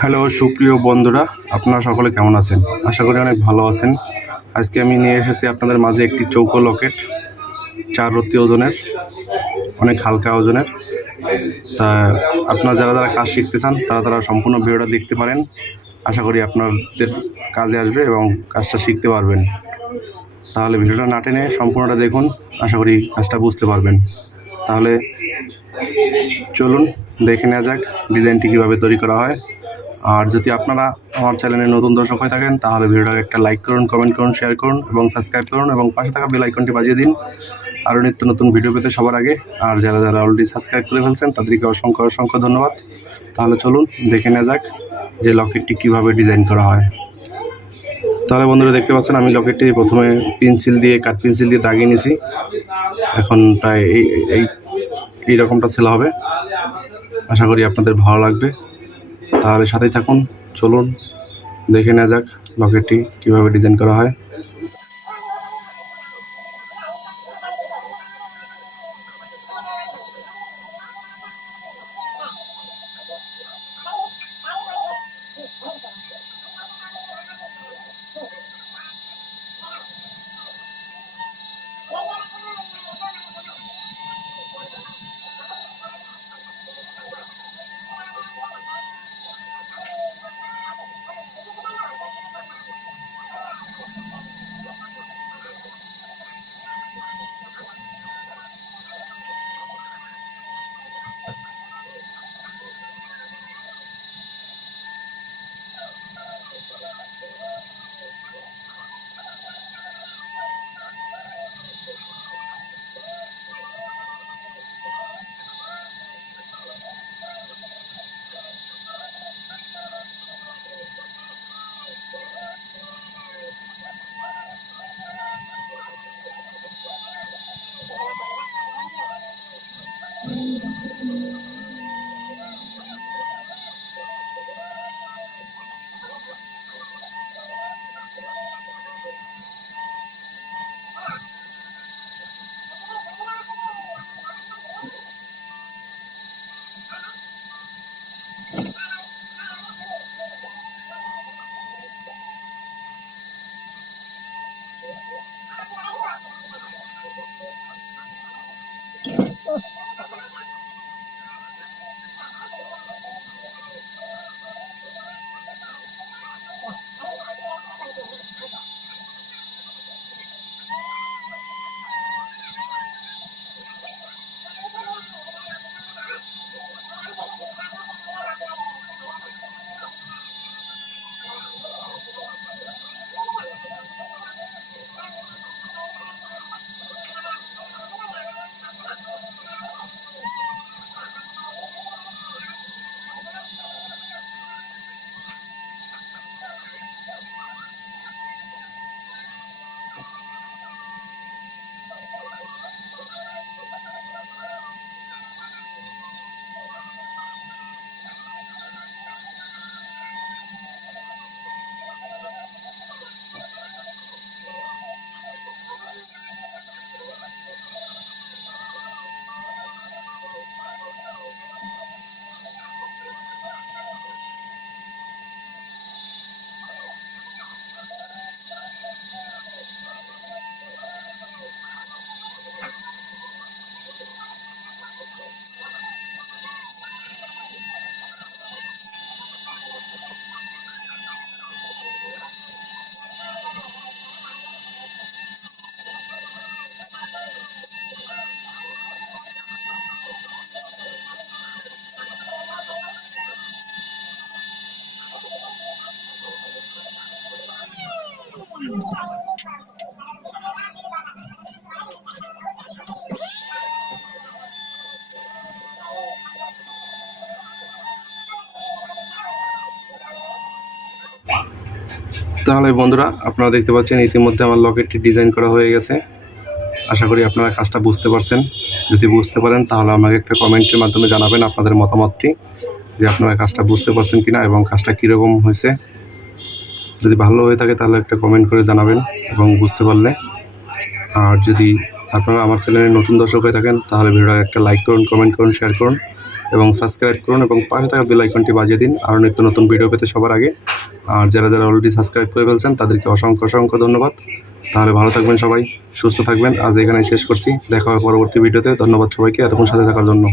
Hello, সুপ্রিয় বন্ধুরা, আপনারা সকলে কেমন আছেন? আশা করি অনেক ভালো আছেন। আজকে আমি নিয়ে এসেছি আপনাদের মাঝে একটি চৌকো লকেট, চার রত্তি ওজনের, অনেক হালকা ওজনের। তা আপনারা যারা যারা কাজ শিখতে চান, তারা তারা সম্পূর্ণ ভিডিওটা দেখতে পারেন। আশা করি আপনাদের কাজে আসবে এবং কাজটা শিখতে পারবেন। তাহলে ভিডিওটা না টেনে সম্পূর্ণটা দেখুন, আশা করি কাজটা বুঝতে পারবেন। তাহলে চলুন দেখে নেওয়া যাক ডিজাইনটি কীভাবে তৈরি করা হয়। আর যদি আপনারা আমার চ্যানেলে নতুন দর্শক হয়ে থাকেন, তাহলে ভিডিওটাকে একটা লাইক করুন কমেন্ট করুন শেয়ার করুন এবং সাবস্ক্রাইব করুন এবং পাশে থাকা বেল আইকনটি বাজিয়ে দিন। আরও নিত্য নতুন ভিডিও পেতে সবার আগে। আর যারা যারা অলরেডি সাবস্ক্রাইব করে ফেলছেন, তাদেরকে অসংখ্য অসংখ্য ধন্যবাদ। তাহলে চলুন দেখে নেওয়া যাক যে লকেটটি কীভাবে ডিজাইন করা হয়। তাহলে বন্ধুরা দেখতে পাচ্ছেন, আমি লকেটটি প্রথমে পেন্সিল দিয়ে কাঠ পেন্সিল দিয়ে দাগিয়ে নিয়েছি। এখন প্রায় এই এই এই রকমটা ছেলা হবে। আশা করি আপনাদের ভালো লাগবে। তাহলে সাথেই থাকুন, চলুন, দেখে নেওয়া যাক লকেটটি কীভাবে ডিজাইন করা হয়। Oh. তাহলে বন্ধুরা, আপনারা দেখতে পাচ্ছেন ইতিমধ্যে আমার লকেটটি ডিজাইন করা হয়ে গেছে। আশা করি আপনারা কাজটা বুঝতে পারছেন। যদি বুঝতে পারেন, তাহলে আমাকে একটা কমেন্টের মাধ্যমে জানাবেন আপনাদের মতামতটি, যে আপনারা কাজটা বুঝতে পারছেন কিনা এবং কাজটা কীরকম হয়েছে। যদি ভালো হয়ে থাকে তাহলে একটা কমেন্ট করে জানাবেন এবং বুঝতে পারলে। আর যদি আপনারা আমার চ্যানেলে নতুন দর্শক হয়ে থাকেন, তাহলে ভিডিওটা একটা লাইক করুন কমেন্ট করুন শেয়ার করুন এবং সাবস্ক্রাইব করুন এবং পাশে থাকা বেল আইকনটি বাজিয়ে দিন। আরও নিত্য নতুন ভিডিও পেতে সবার আগে। আর যারা যারা অলরেডি সাবস্ক্রাইব করে ফেলছেন, তাদেরকে অসংখ্য অসংখ্য ধন্যবাদ। তাহলে ভালো থাকবেন সবাই, সুস্থ থাকবেন। আজ এখানে শেষ করছি। দেখা হবে পরবর্তী ভিডিওতে ধন্যবাদ সবাইকে এতক্ষণ সাথে থাকার জন্য।